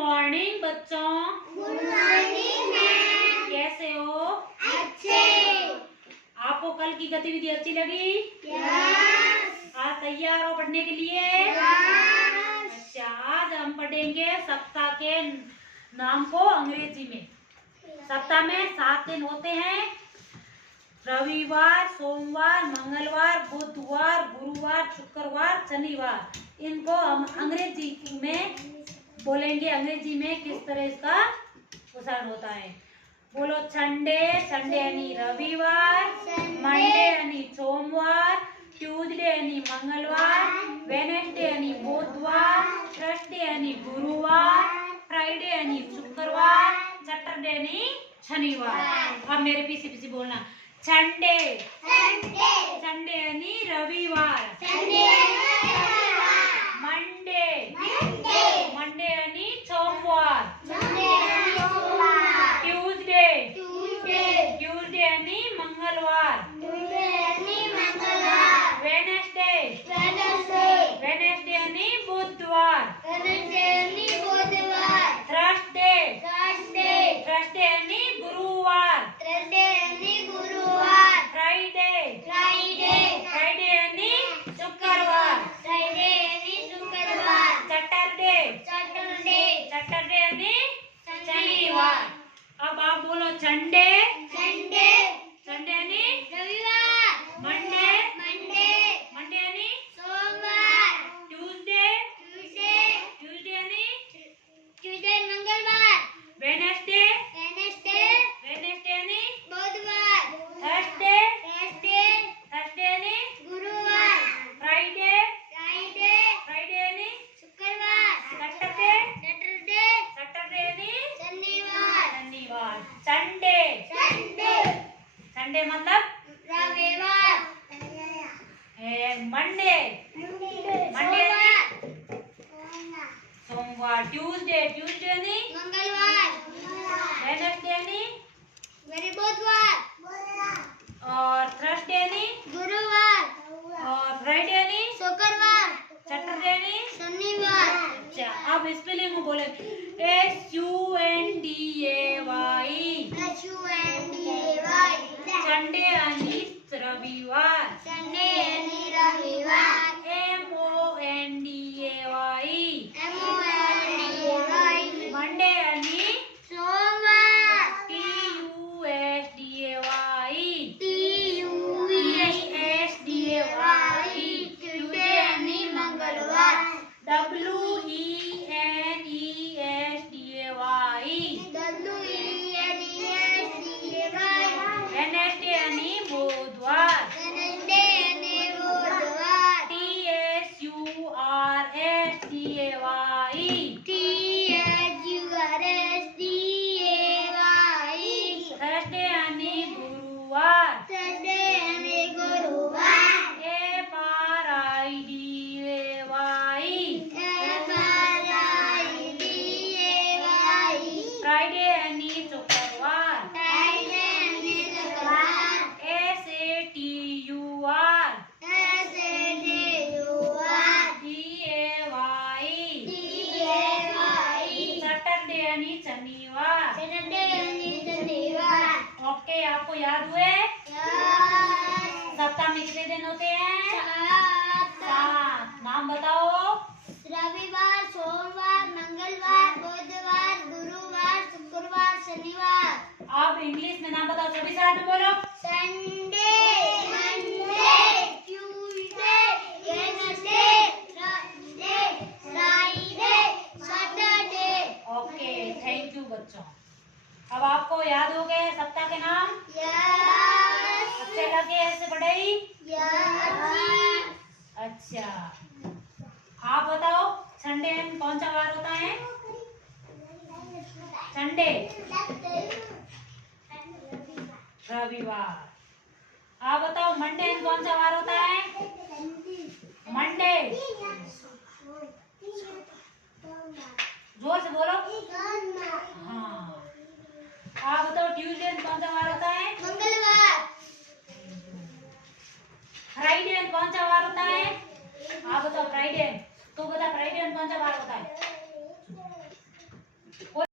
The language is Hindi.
मॉर्निंग बच्चों। Good morning ma'am. कैसे हो? अच्छे। आपको कल की गतिविधि अच्छी लगी? यस। आज तैयार हो पढ़ने के लिए? यस। अच्छा, आज हम पढ़ेंगे सप्ताह के नाम को अंग्रेजी में। सप्ताह में 7 दिन होते हैं। रविवार, सोमवार, मंगलवार, बुधवार, गुरुवार, शुक्रवार, शनिवार। इनको हम अंग्रेजी में बोलेंगे। अंग्रेजी में किस तरह इसका उच्चारण होता है? बोलो। संडे, संडे यानी रविवार, मंडे यानी सोमवार, ट्यूसडे यानी मंगलवार, वेडनेसडे यानी बुधवार, थर्सडे यानी गुरुवार, फ्राइडे यानी शुक्रवार, सैटरडे यानी शनिवार। अब मेरे पीछे पीछे बोलना। संडे, संडे, संडे यानी रविवार। संडे, मंडे, मंडे, मंडे यानी सोमवार। मंडे, सोमवार। ट्यूसडे, ट्यूसडे, ट्यूसडे यानी मंगलवार। ट्यूसडे यानी मंगलवार। वेडनेसडे, वेडनेसडे, वेडनेसडे यानी बुधवार। वेडनेसडे यानी बुधवार। थर्सडे, थर्सडे, थर्सडे यानी गुरुवार। थर्सडे यानी गुरुवार। फ्राइडे, फ्राइडे, फ्राइडे यानी शुक्रवार। फ्राइडे यानी शुक्रवार। सैटरडे, सैटरडे, सैटरडे यानी शनिवार। अब आप बोलो। संडे, संडे, संडे यानी रविवार। मंडे, मंडे, मंडे यानी सोमवार। ट्यूसडे, ट्यूसडे, ट्यूसडे यानी ट्यूसडे मंगलवार। वेडनेसडे, वेडनेसडे, वेडनेसडे यानी बुधवार। थर्सडे, थर्सडे, थर्सडे यानी गुरुवार। फ्राइडे, फ्राइडे, फ्राइडे यानी शुक्रवार। सैटरडे, सैटरडे, सैटरडे यानी शनिवार। शनिवार। संडे, संडे, संडे मतलब रविवार। मंडे, मंडे यानी सोमवार। सोमवार। ट्यूसडे, ट्यूसडे यानी मंगलवार। वेडनेसडे यानी वेरी बुधवार। और थर्सडे यानी गुरुवार। और फ्राइडे यानी शुक्रवार। सैटरडे यानी शनिवार। अच्छा, अब स्पेलिंग में बोले। SUNDAY। SUNDAY। संडे यानी रविवार। संडे यानी रविवार। MONDAY। MONDAY। मंडे यानी सोमवार। TUSDAY। TUSDAY। ट्यूसडे यानी मंगलवार। WENESDAY। WENESDAY। वेडनेसडे यानी बुधवार। वेडनेसडे यानी बुधवार। TSURSDAY। TSURSDAY। थर्सडे यानी गुरुवार। थर्सडे यानी गुरुवार। FRIDAY। फ्राइडे यानी शुक्रवार। फ्राइडे यानी शुक्रवार। SATUR। DAY। सैटरडे यानी शनिवार। सैटरडे यानी शनिवार। ओके, आपको याद हुए? यस। सप्ताह में कितने दिन होते हैं? 7। 7। नाम बताओ। रविवार, सोमवार, मंगलवार, बुधवार, गुरुवार, शुक्रवार, शनिवार। आप इंग्लिश में नाम बताओ। सभी साथ में बोलो। Sunday, Monday, Tuesday, Wednesday, Thursday, Friday, Saturday. Okay, thank you बच्चों। अब आपको याद हो गए सप्ताह के नाम? यस। अच्छे लगे ऐसे पढ़ाई? यस। अच्छा, आप बताओ। संडे कौन सा वार होता है? संडे रविवार। आप बताओ। मंडे कौन सा वार होता है? मंडे। जोर से बोलो। हाँ। आप बताओ। ट्यूसडे कौन सा वार होता है? मंगलवार। फ्राइडे कौन सा वार होता है? आप बताओ। फ्राइडे। तो बता, फ्राइडे कौन सा वार होता है?